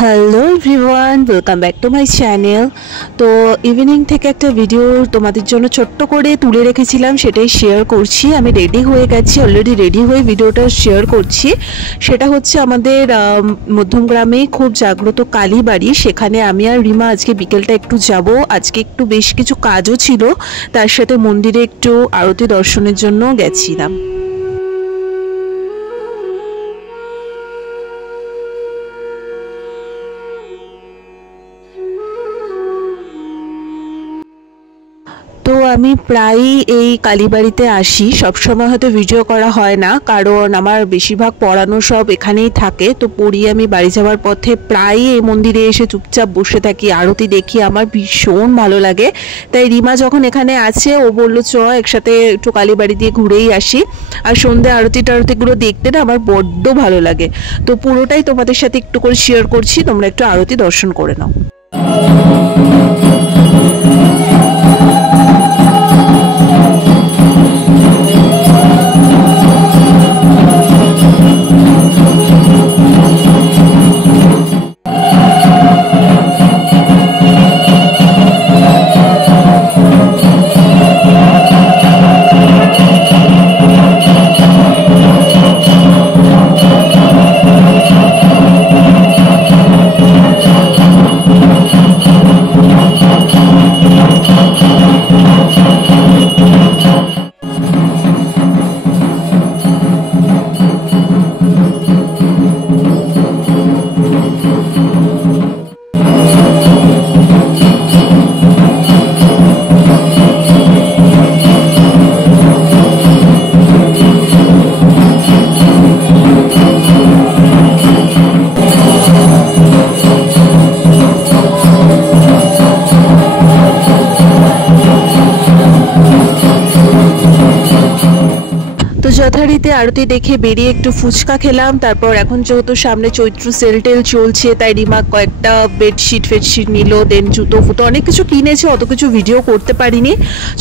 Hello everyone, welcome back to my channel. তো evening থেকে একটা ভিডিও তোমাদের জন্য ছোট্ট করে তুলে রেখেছিলাম, সেটাই শেয়ার করছি। আমি রেডি হয়ে গেছি, অলরেডি রেডি হয়ে ভিডিওটা শেয়ার করছি। সেটা হচ্ছে আমাদের মধ্যমগ্রামে খুব জাগ্রত কালীবাড়ি, সেখানে আমি আর রিমা আজকে বিকেলটা একটু যাব। আজকে একটু বেশ কিছু কাজও ছিল, তার সাথে মন্দিরে একটু আরতি দর্শনের জন্য গেছিলাম। তো আমি প্রায়ই এই কালীবাড়িতে আসি, সবসময় হয়তো ভিডিও করা হয় না, কারণ আমার বেশিরভাগ পড়ানো সব এখানেই থাকে। তো পড়িয়ে আমি বাড়ি যাওয়ার পথে প্রায়ই এই মন্দিরে এসে চুপচাপ বসে থাকি, আরতি দেখি, আমার ভীষণ ভালো লাগে। তাই রিমা যখন এখানে আছে ও বললো চ একসাথে একটু কালীবাড়ি দিয়ে ঘুরেই আসি। আর সন্ধ্যে আরতিগুলো দেখতে না আমার বড্ড ভালো লাগে। তো পুরোটাই তোমাদের সাথে একটু করে শেয়ার করছি, তোমরা একটু আরতি দর্শন করে নাও। তো যথারীতি আরতি দেখে বেরিয়ে একটু ফুচকা খেলাম। তারপর এখন যেহেতু সামনে চৈত্র সেল টেল চলছে, তাই রিমা কয়েকটা বেডশিট নিল, দেন জুতো ফুতো অনেক কিছু কিনেছে। অত কিছু ভিডিও করতে পারিনি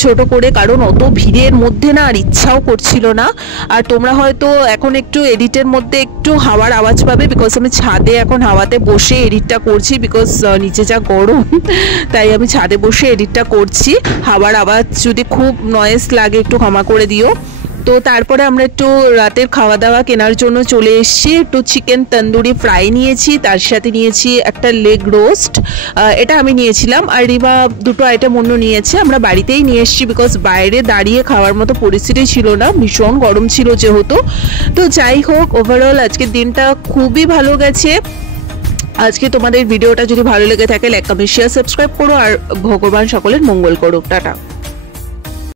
ছোট করে, কারণ অত ভিড়ের মধ্যে না আর ইচ্ছাও করছিল না। আর তোমরা হয়তো এখন একটু এডিটের মধ্যে একটু হাওয়ার আওয়াজ পাবে, বিকজ আমি ছাদে এখন হাওয়াতে বসে এডিটটা করছি, বিকজ নিচে যা গরম, তাই আমি ছাদে বসে এডিটটা করছি। হাওয়ার আওয়াজ যদি খুব নয়েজ লাগে একটু ক্ষমা করে দিও। তো তারপরে আমরা একটু রাতের খাওয়া দাওয়া কেনার জন্য চলে এসেছি। একটু চিকেন তন্দুরি ফ্রাই নিয়েছি, তার সাথে নিয়েছি একটা লেগ রোস্ট, এটা আমি নিয়েছিলাম। আর রিমা দুটো আইটেম অন্য নিয়েছে। আমরা বাড়িতেই নিয়ে এসেছি, বিকজ বাইরে দাঁড়িয়ে খাওয়ার মতো পরিস্থিতি ছিল না, ভীষণ গরম ছিল যেহেতু। তো যাই হোক, ওভারঅল আজকের দিনটা খুবই ভালো গেছে। আজকে তোমাদের ভিডিওটা যদি ভালো লেগে থাকে লাইক কমেন্ট শেয়ার সাবস্ক্রাইব করো, আর ভগবান সকলের মঙ্গল করুক। টাটা।